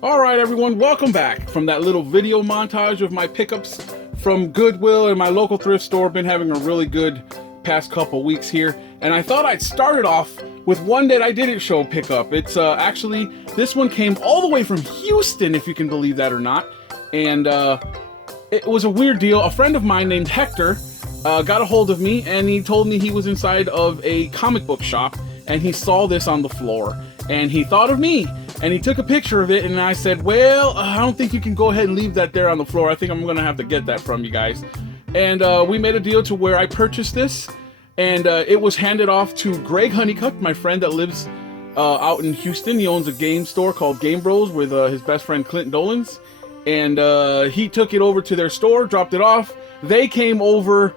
All right, everyone, welcome back from that little video montage of my pickups from Goodwill and my local thrift store. Been having a really good past couple weeks here, and I thought I'd start it off with one that I didn't show pickup. It's actually, this one came all the way from Houston, if you can believe that or not, and it was a weird deal. A friend of mine named Hector got a hold of me, and he told me he was inside of a comic book shop, and he saw this on the floor, and he thought of me. And he took a picture of it, and I said, well, I don't think you can go ahead and leave that there on the floor. I think I'm gonna have to get that from you guys. And we made a deal to where I purchased this, and it was handed off to Greg Honeycutt, my friend that lives out in Houston. He owns a game store called Game Bros with his best friend Clint Dolans. And he took it over to their store, dropped it off. They came over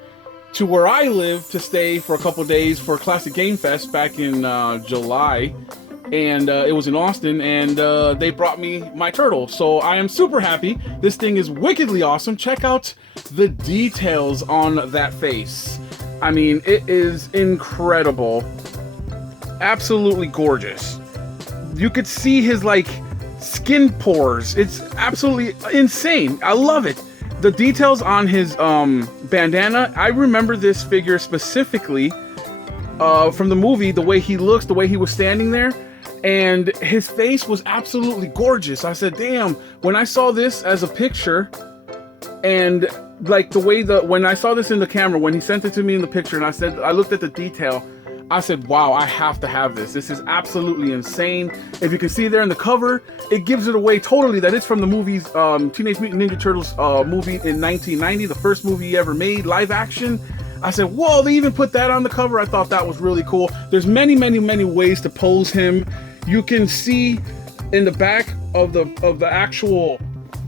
to where I live to stay for a couple days for Classic Game Fest back in July. And it was in Austin, and they brought me my turtle. So I am super happy. This thing is wickedly awesome. Check out the details on that face. I mean, it is incredible. Absolutely gorgeous. You could see his like skin pores. It's absolutely insane. I love it. The details on his bandana. I remember this figure specifically from the movie, the way he looks, the way he was standing there. And his face was absolutely gorgeous. I said, damn, when I saw this as a picture, and like the way when I saw this in the camera, when he sent it to me in the picture, and I looked at the detail, I said, wow, I have to have this. This is absolutely insane. If you can see there in the cover, it gives it away totally that it's from the movie's Teenage Mutant Ninja Turtles movie in 1990, the first movie he ever made, live action. I said, whoa, they even put that on the cover. I thought that was really cool. There's many, many, many ways to pose him. You can see in the back of the actual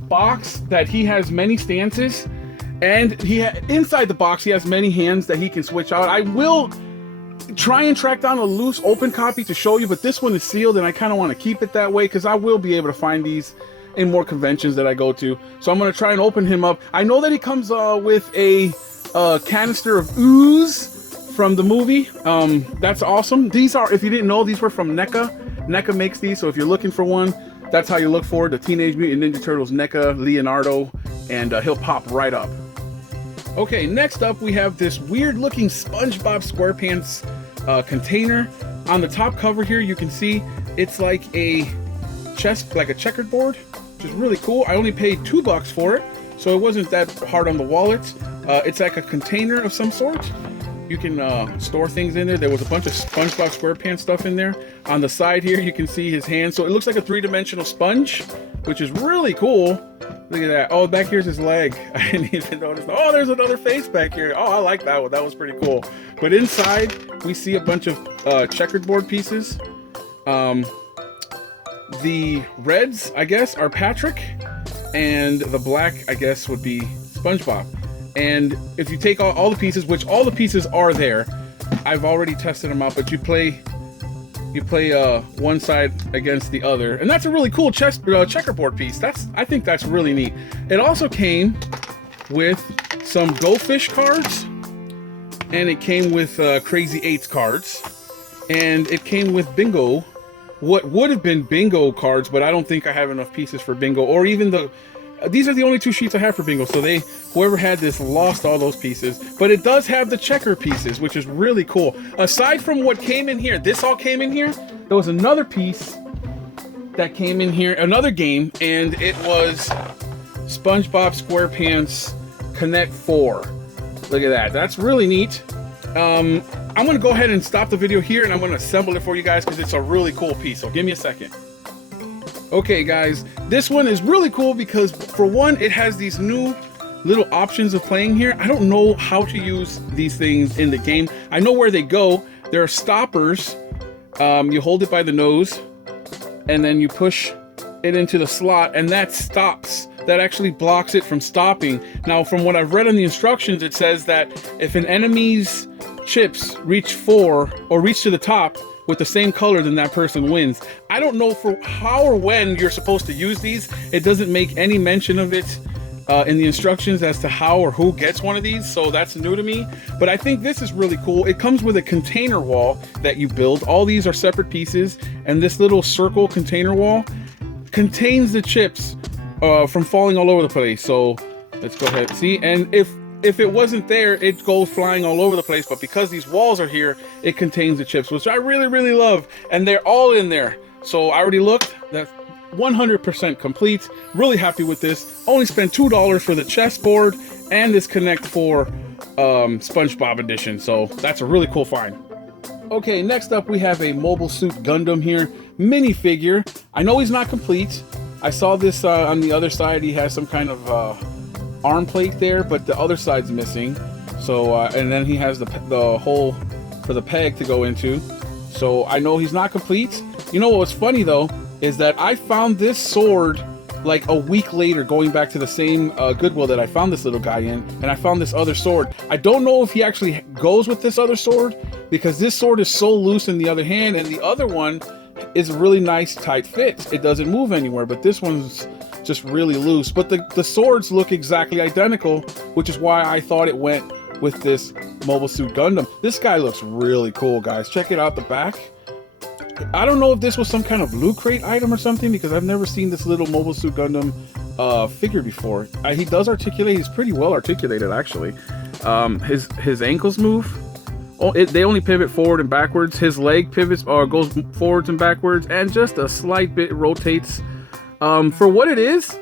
box that he has many stances, and inside the box he has many hands that he can switch out. I will try and track down a loose open copy to show you, but this one is sealed, and I kind of want to keep it that way because I will be able to find these in more conventions that I go to. So I'm going to try and open him up. I know that he comes with a canister of ooze from the movie. That's awesome. These are, if you didn't know, these were from NECA. NECA makes these, so if you're looking for one, that's how you look for it. The Teenage Mutant Ninja Turtles NECA Leonardo, and he'll pop right up. Okay, next up we have this weird looking Spongebob SquarePants container. On the top cover here, you can see it's like a checkered board, which is really cool. I only paid $2 for it, so it wasn't that hard on the wallet. It's like a container of some sort. You can store things in there. There was a bunch of SpongeBob SquarePants stuff in there. On the side here, you can see his hand. So it looks like a three-dimensional sponge, which is really cool. Look at that. Oh, back here's his leg. I didn't even notice. Oh, there's another face back here. Oh, I like that one. That was pretty cool. But inside, we see a bunch of checkered board pieces. The reds, I guess, are Patrick. And the black, I guess, would be SpongeBob. And if you take all the pieces, which all the pieces are there, I've already tested them out, but you play one side against the other, and that's a really cool checkerboard piece. I think that's really neat. It also came with some Go Fish cards, and it came with Crazy Eights cards, and it came with Bingo, what would have been Bingo cards, but I don't think I have enough pieces for Bingo, or even these are the only two sheets I have for Bingo, so whoever had this lost all those pieces. But it does have the checker pieces, which is really cool. Aside from what came in here, this all came in here, there was another piece that came in here, another game, and it was SpongeBob SquarePants Connect 4. Look at that. That's really neat. I'm going to go ahead and stop the video here, and I'm going to assemble it for you guys because it's a really cool piece, so give me a second. Okay guys, this one is really cool because for one, it has these new little options of playing here. I don't know how to use these things in the game. I know where they go. There are stoppers. You hold it by the nose and then you push it into the slot and that stops. That actually blocks it from stopping. Now, from what I've read on the instructions, it says that if an enemy's chips reach 4 or reach to the top with the same color, then that person wins. I don't know for how or when you're supposed to use these. It doesn't make any mention of it in the instructions as to how or who gets one of these, so that's new to me. But I think this is really cool. It comes with a container wall that you build. All these are separate pieces, and this little circle container wall contains the chips from falling all over the place. So let's go ahead and see. And if it wasn't there, it goes flying all over the place. But because these walls are here, it contains the chips, which I really, really love. And they're all in there. So I already looked. That's 100% complete. Really happy with this. Only spent $2 for the chessboard and this Connect 4 SpongeBob edition. So that's a really cool find. Okay, next up we have a Mobile Suit Gundam here. Minifigure. I know he's not complete. I saw this on the other side. He has some kind of arm plate there, but the other side's missing. So and then he has the hole for the peg to go into. So I know he's not complete. You know what's funny though is that I found this sword like a week later, going back to the same Goodwill that I found this little guy in, and I found this other sword. I don't know if he actually goes with this other sword, because this sword is so loose in the other hand, and the other one is a really nice tight fit. It doesn't move anywhere, but this one's just really loose. But the swords look exactly identical, which is why I thought it went with this Mobile Suit Gundam. This guy looks really cool, guys. Check it out the back. I don't know if this was some kind of Loot Crate item or something, because I've never seen this little Mobile Suit Gundam figure before. He does articulate. He's pretty well articulated, actually. His ankles move. They only pivot forward and backwards. His leg pivots or goes forwards and backwards, and just a slight bit rotates. For what it is,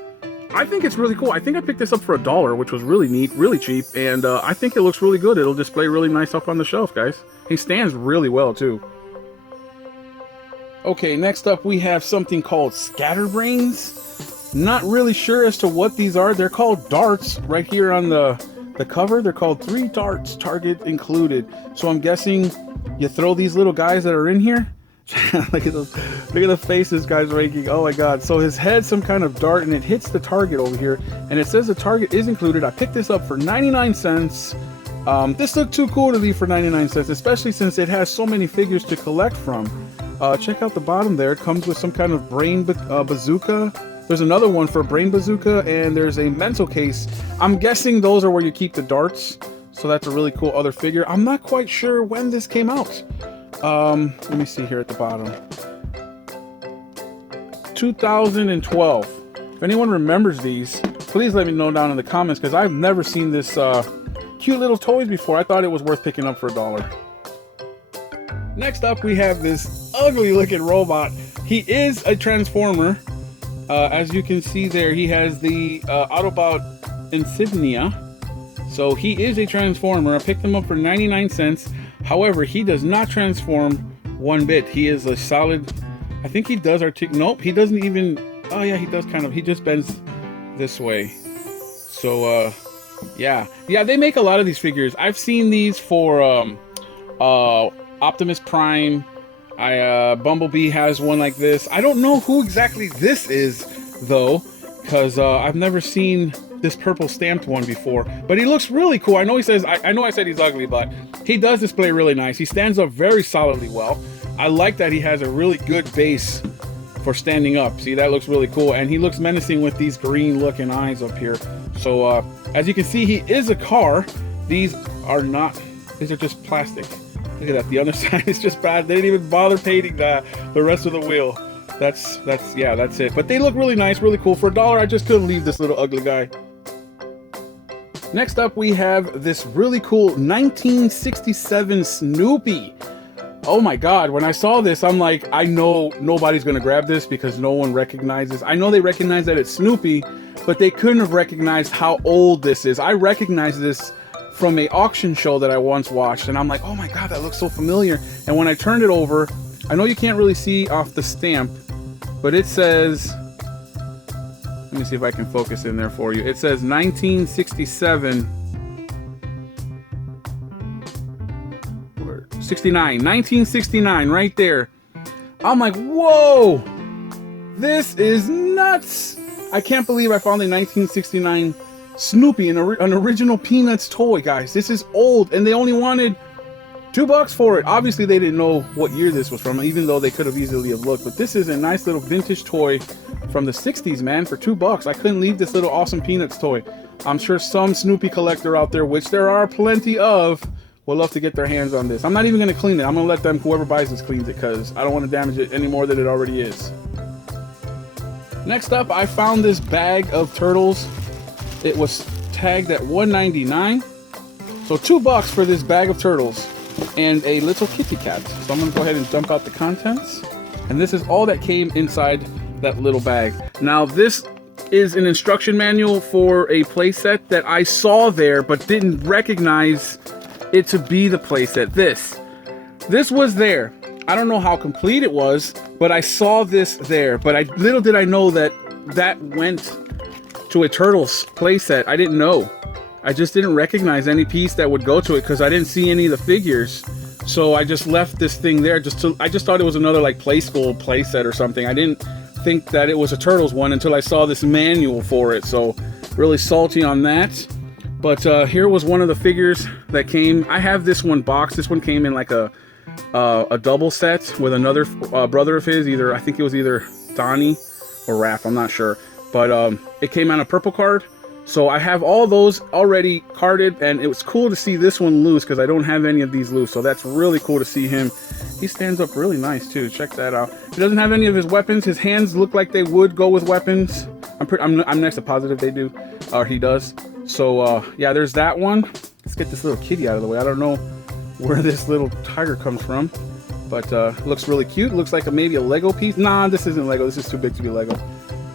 I think it's really cool. I think I picked this up for $1, which was really neat, really cheap, and I think it looks really good. It'll display really nice up on the shelf, guys. He stands really well too. Okay, next up we have something called Scatterbrains. Not really sure as to what these are. They're called darts right here on the cover. They're called 3 darts, target included. So I'm guessing you throw these little guys that are in here. Look at those. Look at the face this guy's making. Oh my god. So his head's some kind of dart and it hits the target over here. And it says the target is included. I picked this up for 99 cents. This looked too cool to leave for 99 cents, especially since it has so many figures to collect from. Check out the bottom there. It comes with some kind of brain bazooka. There's another one for a brain bazooka, and there's a mental case. I'm guessing those are where you keep the darts. So that's a really cool other figure. I'm not quite sure when this came out. Let me see here at the bottom. 2012. If anyone remembers these, please let me know down in the comments, because I've never seen this cute little toys before. I thought it was worth picking up for $1. Next up, we have this ugly looking robot. He is a Transformer. As you can see there, he has the Autobot insignia. So he is a Transformer. I picked him up for 99 cents. However, he does not transform one bit. He is a solid, I think he does nope, he doesn't even, oh yeah, he does kind of, he just bends this way. So, yeah, they make a lot of these figures. I've seen these for Optimus Prime. Bumblebee has one like this. I don't know who exactly this is though, because I've never seen this purple stamped one before, but he looks really cool. I know he says, I know I said he's ugly, but he does display really nice. He stands up very solidly well. I like that he has a really good base for standing up. See, that looks really cool, and he looks menacing with these green looking eyes up here. So as you can see, he is a car. These are not, these are just plastic. Look at that, the other side is just bad. They didn't even bother painting the rest of the wheel. That's it. But they look really nice, really cool. For $1, I just couldn't leave this little ugly guy. Next up, we have this really cool 1967 Snoopy. Oh my god, when I saw this, I'm like, I know nobody's gonna grab this because no one recognizes. I know they recognize that it's Snoopy, but they couldn't have recognized how old this is. I recognize this from an auction show that I once watched, and I'm like, oh my god, that looks so familiar. And when I turned it over, I know you can't really see off the stamp, but it says, let me see if I can focus in there for you. It says 1969, 1969 right there. I'm like, whoa, this is nuts. I can't believe I found a 1969 Snoopy, an original Peanuts toy, guys. This is old, and they only wanted $2 for it. Obviously, they didn't know what year this was from, even though they could have easily have looked. But this is a nice little vintage toy from the 60s, man, for $2. I couldn't leave this little awesome Peanuts toy. I'm sure some Snoopy collector out there, which there are plenty of, will love to get their hands on this. I'm not even going to clean it. I'm going to let them, whoever buys this, cleans it, because I don't want to damage it any more than it already is. Next up, I found this bag of turtles. It was tagged at $1.99. So $2 for this bag of turtles and a little kitty cat. So I'm gonna go ahead and dump out the contents. And this is all that came inside that little bag. Now this is an instruction manual for a playset that I saw there but didn't recognize it to be the playset. This was there. I don't know how complete it was, but I saw this there. But little did I know that that went to a Turtles playset. I didn't know. I just didn't recognize any piece that would go to it because I didn't see any of the figures. So I just left this thing there. I just thought it was another like Play School playset or something. I didn't think that it was a Turtles one until I saw this manual for it. So really salty on that. But here was one of the figures that came. I have this one box. This one came in like a double set with another brother of his. I think it was either Donnie or Raph. I'm not sure. But it came on a purple card. So I have all those already carded, and it was cool to see this one loose because I don't have any of these loose. So that's really cool to see him. He stands up really nice too. Check that out. He doesn't have any of his weapons. His hands look like they would go with weapons. I'm next to positive they do, or he does. So yeah, there's that one. Let's get this little kitty out of the way. I don't know where this little tiger comes from, but looks really cute. Looks like maybe a Lego piece. Nah, this isn't Lego. This is too big to be Lego.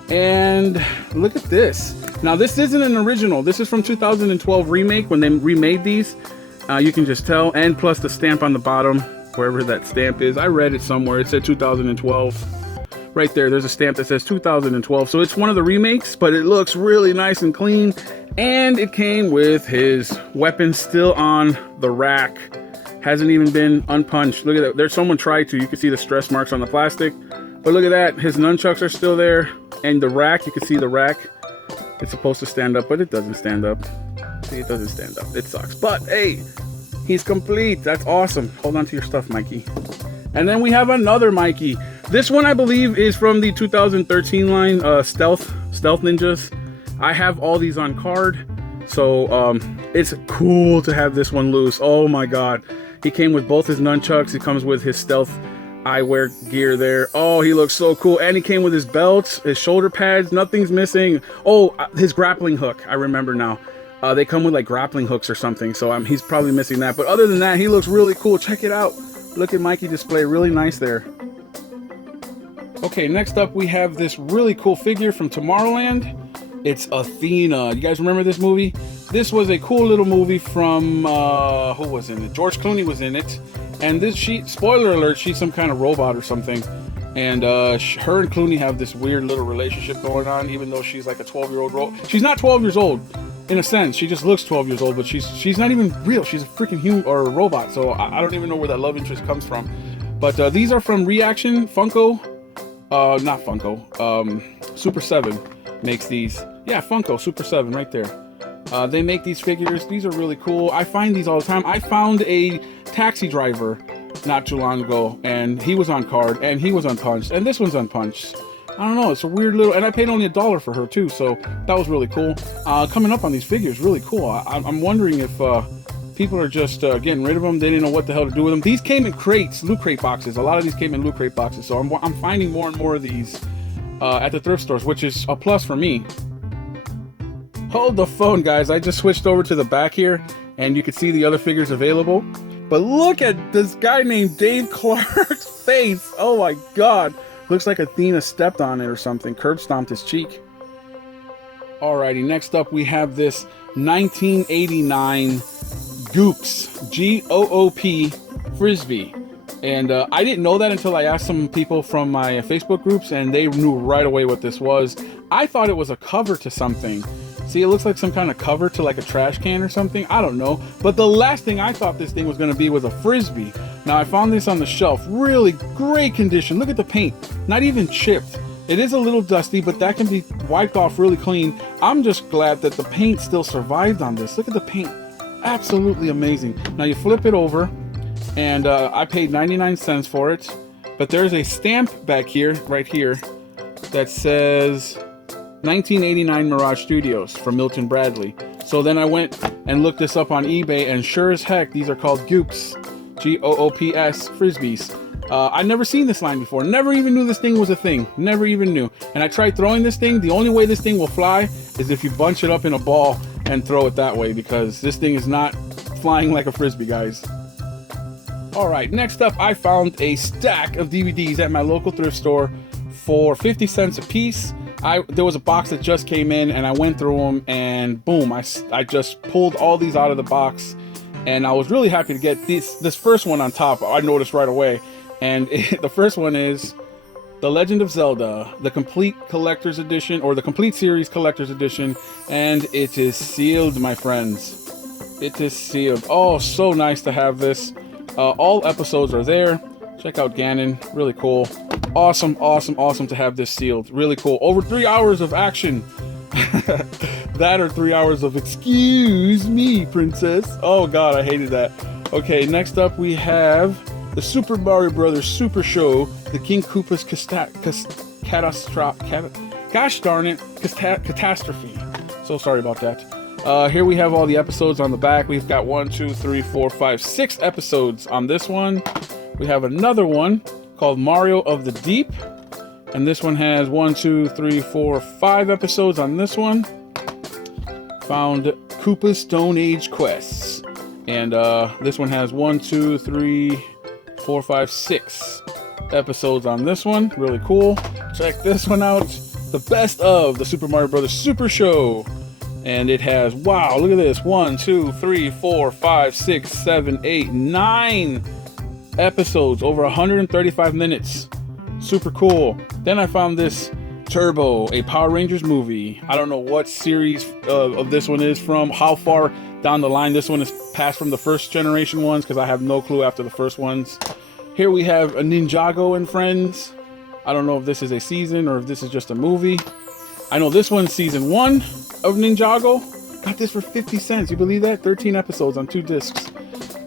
And look at this. Now this isn't an original. This is from 2012 remake when they remade these. You can just tell, and plus the stamp on the bottom, wherever that stamp is. I read it somewhere. It said 2012. Right there, there's a stamp that says 2012. So it's one of the remakes, but it looks really nice and clean. And it came with his weapon still on the rack. Hasn't even been unpunched. Look at that. There's someone tried to. You can see the stress marks on the plastic. But look at that. His nunchucks are still there. And the rack, you can see the rack. It's supposed to stand up, but it doesn't stand up. See, it doesn't stand up. It sucks. But hey, he's complete. That's awesome. Hold on to your stuff, Mikey. And then we have another Mikey. This one, I believe, is from the 2013 line, Stealth Ninjas. I have all these on card. So it's cool to have this one loose. Oh my God. He came with both his nunchucks. He comes with his stealth eyewear gear there. Oh, he looks so cool. And he came with his belts, his shoulder pads. Nothing's missing. Oh, his grappling hook. I remember now. They come with like grappling hooks or something. So he's probably missing that. But other than that, he looks really cool. Check it out. Look at Mikey display. Really nice there. Okay, next up we have this really cool figure from Tomorrowland. It's Athena. You guys remember this movie? This was a cool little movie from, who was in it? George Clooney was in it. And spoiler alert, she's some kind of robot or something. And her and Clooney have this weird little relationship going on, even though she's like a 12-year-old. She's not 12 years old, in a sense. She just looks 12 years old, but she's not even real. She's a freaking human or a robot. So I don't even know where that love interest comes from. But these are from Reaction Funko. Not Funko. Super 7 makes these. Yeah, Funko, Super 7 right there. They make these figures. These are really cool. I find these all the time. I found a taxi driver not too long ago, and he was on card, and he was unpunched, and this one's unpunched. I don't know. It's a weird little, and I paid only $1 for her too, so that was really cool. Coming up on these figures, really cool. I'm wondering if people are just getting rid of them. They didn't know what the hell to do with them. These came in crates, loot crate boxes. A lot of these came in loot crate boxes, so I'm finding more and more of these at the thrift stores, which is a plus for me. Hold the phone, guys. I just switched over to the back here, and you can see the other figures available. But look at this guy named Dave Clark's face. Oh my God. Looks like Athena stepped on it or something. Curb stomped his cheek. Alrighty, next up we have this 1989 Goops, G-O-O-P Frisbee. And I didn't know that until I asked some people from my Facebook groups, and they knew right away what this was. I thought it was a cover to something. See, it looks like some kind of cover to like a trash can or something. I don't know. But the last thing I thought this thing was going to be was a Frisbee. Now, I found this on the shelf. Really great condition. Look at the paint. Not even chipped. It is a little dusty, but that can be wiped off really clean. I'm just glad that the paint still survived on this. Look at the paint. Absolutely amazing. Now, you flip it over, and I paid 99 cents for it. But there's a stamp back here, right here, that says 1989 Mirage Studios from Milton Bradley. So then I went and looked this up on eBay, and sure as heck, these are called Goops, G-O-O-P-S Frisbees. I never seen this line before. Never even knew this thing was a thing. Never even knew. And I tried throwing this thing. The only way this thing will fly is if you bunch it up in a ball and throw it that way, because this thing is not flying like a frisbee, guys. All right, next up, I found a stack of DVDs at my local thrift store for 50 cents a piece. There was a box that just came in, and I went through them, and boom, I just pulled all these out of the box, and I was really happy to get this first one on top. I noticed right away, and the first one is The Legend of Zelda, the complete collector's edition, or the complete series collector's edition, and it is sealed, my friends. It is sealed. Oh, so nice to have this. All episodes are there. Check out Ganon, really cool. Awesome, awesome, awesome to have this sealed. Really cool. Over 3 hours of action. That or 3 hours of excuse me, princess. Oh god, I hated that. Okay, next up we have the Super Mario Brothers Super Show, the King Koopa's catastrophe. So sorry about that. Here we have all the episodes on the back. We've got 1, 2, 3, 4, 5, 6 episodes on this one. We have another one called Mario of the Deep, and this one has 1, 2, 3, 4, 5 episodes on this one. Found Koopa's Stone Age Quests, and this one has 1, 2, 3, 4, 5, 6 episodes on this one. Really cool. Check this one out, the best of the Super Mario Brothers Super Show, and it has, wow, look at this, 1, 2, 3, 4, 5, 6, 7, 8, 9 episodes, over 135 minutes. Super cool. Then I found this Turbo, a Power Rangers movie. I don't know what series of this one is from, how far down the line this one is passed from the first generation ones, because I have no clue after the first ones. Here we have a Ninjago and Friends. I don't know if this is a season or if this is just a movie. I know this one's season 1 of Ninjago. Got this for 50 cents. You believe that? 13 episodes on 2 discs.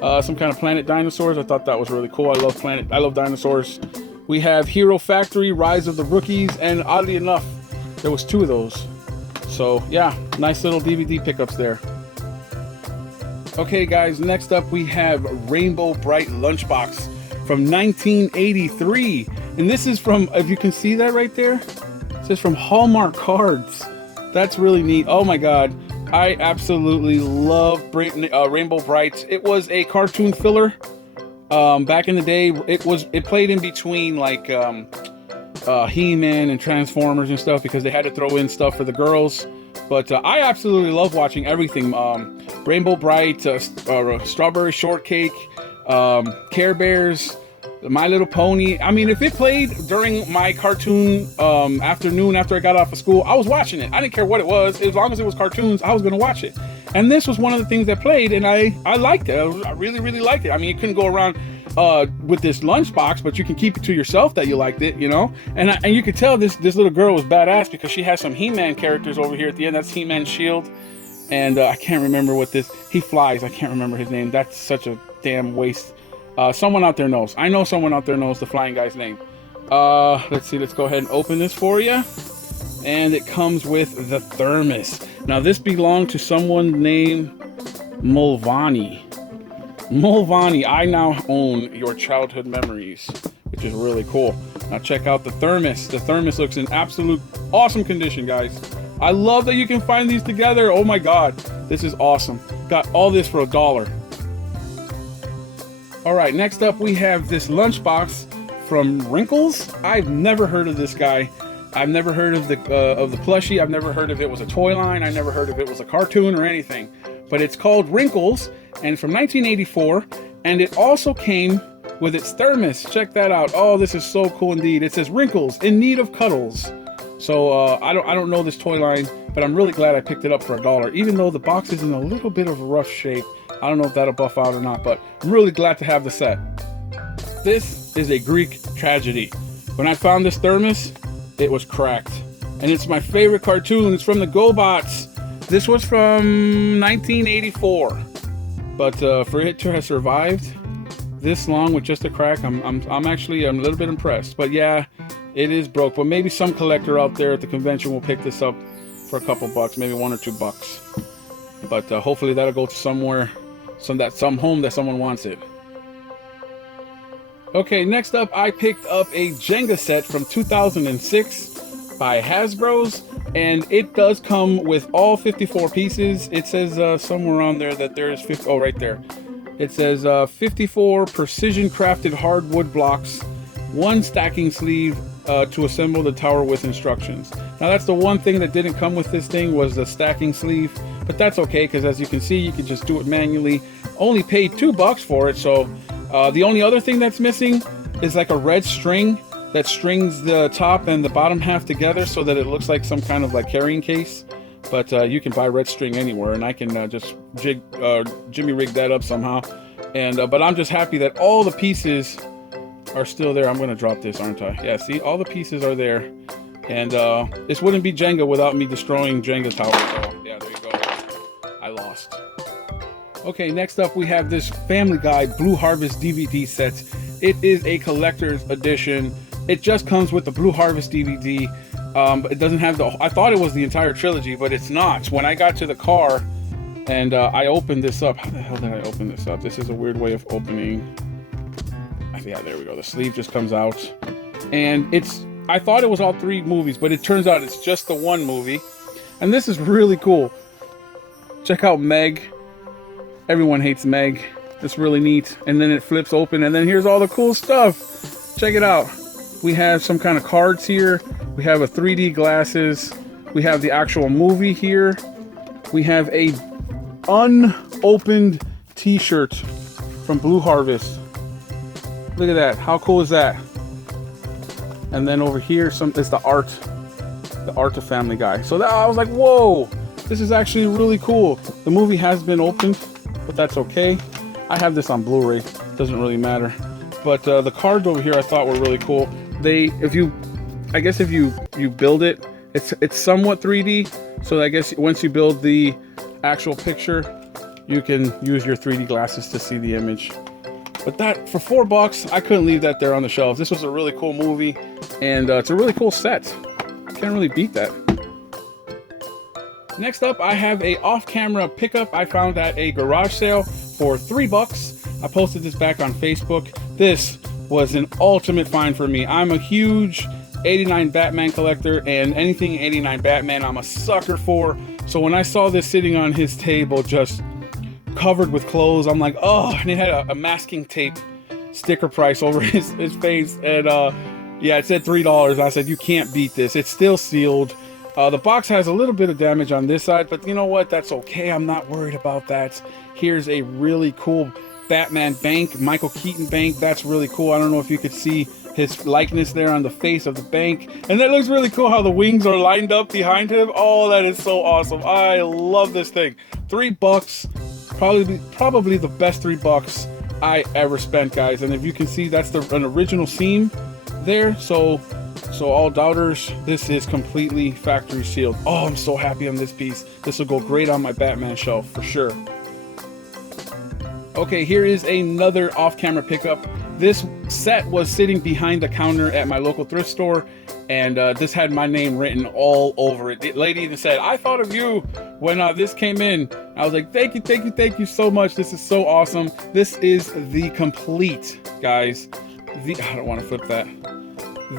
Some kind of Planet Dinosaurs. I thought that was really cool. I love dinosaurs. We have Hero Factory, Rise of the Rookies, and oddly enough, there was 2 of those. So yeah, nice little DVD pickups there. Okay guys, next up we have Rainbow Bright Lunchbox from 1983. And this is from, if you can see that right there, it says from Hallmark Cards. That's really neat. Oh my god, I absolutely love Rainbow Bright. It was a cartoon filler. Back in the day, it played in between like He-Man and Transformers and stuff, because they had to throw in stuff for the girls. But I absolutely love watching everything. Rainbow Bright, Strawberry Shortcake, Care Bears, My Little Pony. I mean, if it played during my cartoon afternoon after I got off of school, I was watching it. I didn't care what it was. As long as it was cartoons, I was going to watch it. And this was one of the things that played, and I liked it. I really, really liked it. I mean, you couldn't go around with this lunchbox, but you can keep it to yourself that you liked it, you know? And you could tell this little girl was badass, because she has some He-Man characters over here at the end. That's He-Man's shield. And I can't remember what this... He flies. I can't remember his name. That's such a damn waste. Someone out there knows. I know someone out there knows the flying guy's name. Let's see. Let's go ahead and open this for you. And it comes with the thermos. Now, this belonged to someone named Mulvaney. Mulvaney, I now own your childhood memories, which is really cool. Now, check out the thermos. The thermos looks in absolute awesome condition, guys. I love that you can find these together. Oh my god, this is awesome. Got all this for $1. All right, next up we have this lunchbox from Wrinkles. I've never heard of this guy. I've never heard of the plushie. I've never heard if it was a toy line. I never heard if it was a cartoon or anything. But it's called Wrinkles, and from 1984, and it also came with its thermos. Check that out. Oh, this is so cool indeed. It says Wrinkles, in need of cuddles. So I don't know this toy line, but I'm really glad I picked it up for $1, even though the box is in a little bit of a rough shape. I don't know if that'll buff out or not, but I'm really glad to have the set. This is a Greek tragedy. When I found this thermos, it was cracked. And it's my favorite cartoon. It's from the GoBots. This was from 1984. But for it to have survived this long with just a crack, I'm actually a little bit impressed. But yeah, it is broke. But maybe some collector out there at the convention will pick this up for a couple bucks, maybe $1 or $2. But hopefully that'll go to somewhere, some home that someone wants it. Okay, next up, I picked up a Jenga set from 2006 by Hasbro's, and it does come with all 54 pieces. It says somewhere on there that there's 50, oh, right there. It says 54 precision crafted hardwood blocks, one stacking sleeve to assemble the tower with instructions. Now that's the one thing that didn't come with this thing, was the stacking sleeve, but that's okay, because as you can see, you can just do it manually. Only paid $2 for it, so the only other thing that's missing is like a red string that strings the top and the bottom half together so that it looks like some kind of like carrying case. But you can buy red string anywhere, and I can just jimmy rig that up somehow. And but I'm just happy that all the pieces are still there. I'm gonna drop this, aren't I? Yeah, see, all the pieces are there. And this wouldn't be Jenga without me destroying Jenga tower. So yeah, there you go. I lost. Okay, next up we have this Family Guy Blue Harvest DVD set. It is a collector's edition. It just comes with the Blue Harvest DVD. But it doesn't have the, I thought it was the entire trilogy, but it's not. When I got to the car and I opened this up, how the hell did I open this up? This is a weird way of opening. Yeah, there we go. The sleeve just comes out. And it's, I thought it was all 3 movies, but it turns out it's just the 1 movie. And this is really cool. Check out Meg. Everyone hates Meg. It's really neat. And then it flips open, and then here's all the cool stuff. Check it out. We have some kind of cards here. We have a 3D glasses. We have the actual movie here. We have a unopened t-shirt from Blue Harvest. Look at that. How cool is that? And then over here is the art of Family Guy. So that, I was like, whoa, this is actually really cool. The movie has been opened, but that's okay. I have this on Blu-ray. Doesn't really matter. But the cards over here I thought were really cool. I guess if you build it, it's somewhat 3D. So I guess once you build the actual picture, you can use your 3D glasses to see the image. But that, for $4, I couldn't leave that there on the shelf. This was a really cool movie, and it's a really cool set. Can't really beat that. Next up, I have a off-camera pickup I found at a garage sale for $3. I posted this back on Facebook. This was an ultimate find for me. I'm a huge 89 Batman collector, and anything 89 Batman I'm a sucker for. So when I saw this sitting on his table just covered with clothes, I'm like, oh, and it had a masking tape sticker price over his face, and yeah, it said $3. I said, you can't beat this. It's still sealed. The box has a little bit of damage on this side, but you know what? That's okay. I'm not worried about that. Here's a really cool Batman bank, Michael Keaton bank. That's really cool. I don't know if you could see his likeness there on the face of the bank. And that looks really cool how the wings are lined up behind him. Oh, that is so awesome. I love this thing. $3. Probably the best $3 I ever spent, guys. And if you can see, that's an original seam there. So all doubters, this is completely factory sealed. Oh, I'm so happy on this piece. This will go great on my Batman shelf for sure. Okay, here is another off-camera pickup. This set was sitting behind the counter at my local thrift store, and this had my name written all over it. The lady even said, I thought of you when this came in. I was like, thank you so much. This is so awesome. This is the complete, guys. I don't want to flip that.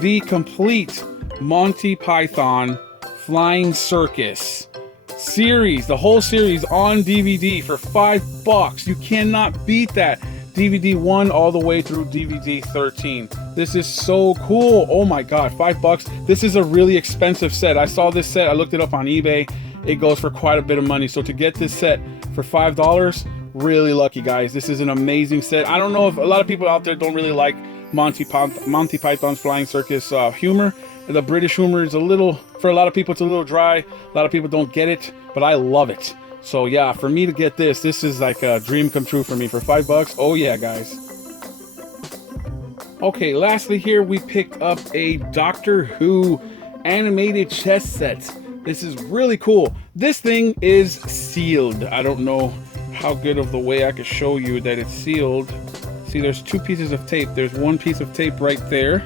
The complete Monty Python Flying Circus series, the whole series on DVD for $5. You cannot beat that. DVD 1 all the way through DVD 13. This is so cool. Oh my god, $5. This is a really expensive set. I saw this set, I looked it up on eBay. It goes for quite a bit of money. So to get this set for $5, really lucky, guys. This is an amazing set. I don't know if a lot of people out there don't really like Monty Python's Flying Circus humor. The British humor is a little, for a lot of people, it's a little dry. A lot of people don't get it, but I love it. So yeah, for me to get this is like a dream come true for me. For $5, oh yeah, guys. Okay, lastly here, we picked up a Doctor Who animated chess set. This is really cool. This thing is sealed. I don't know how good of the way I could show you that it's sealed. See, there's 2 pieces of tape. There's one piece of tape right there,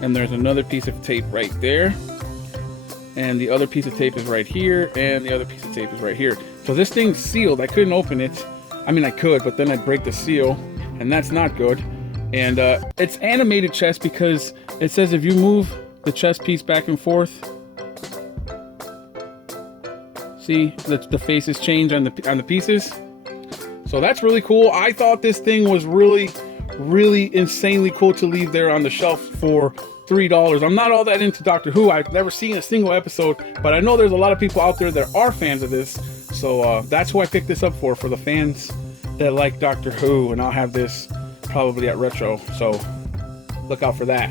and there's another piece of tape right there, and the other piece of tape is right here, and the other piece of tape is right here. So this thing's sealed. I couldn't open it. I mean, I could, but then I'd break the seal, and that's not good. And it's animated chess because it says if you move the chess piece back and forth, see the faces change on the pieces. So that's really cool. I thought this thing was really insanely cool to leave there on the shelf for $3. I'm not all that into Doctor Who. I've never seen a single episode, but I know there's a lot of people out there that are fans of this. So that's who I picked this up for the fans that like Doctor Who. And I'll have this probably at Retro, so look out for that.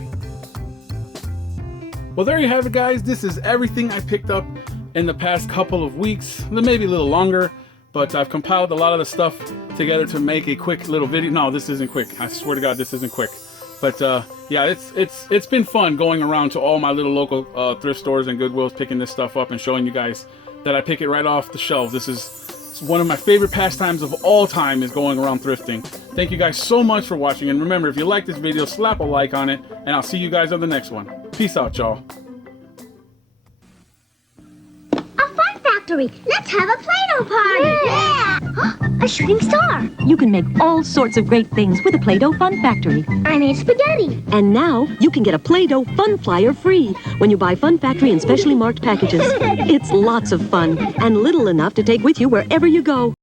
Well, there you have it, guys. This is everything I picked up in the past couple of weeks, maybe a little longer, but I've compiled a lot of the stuff together to make a quick little video. No, this isn't quick. I swear to God, this isn't quick. But yeah, it's been fun going around to all my little local thrift stores and Goodwills, picking this stuff up and showing you guys that I pick it right off the shelf. This is one of my favorite pastimes of all time, is going around thrifting. Thank you guys so much for watching, and remember, if you like this video, slap a like on it, and I'll see you guys on the next one. Peace out, y'all. Let's have a Play-Doh party! Yeah! A shooting star! You can make all sorts of great things with a Play-Doh Fun Factory. I made spaghetti! And now, you can get a Play-Doh Fun Flyer free when you buy Fun Factory in specially marked packages. It's lots of fun, and little enough to take with you wherever you go.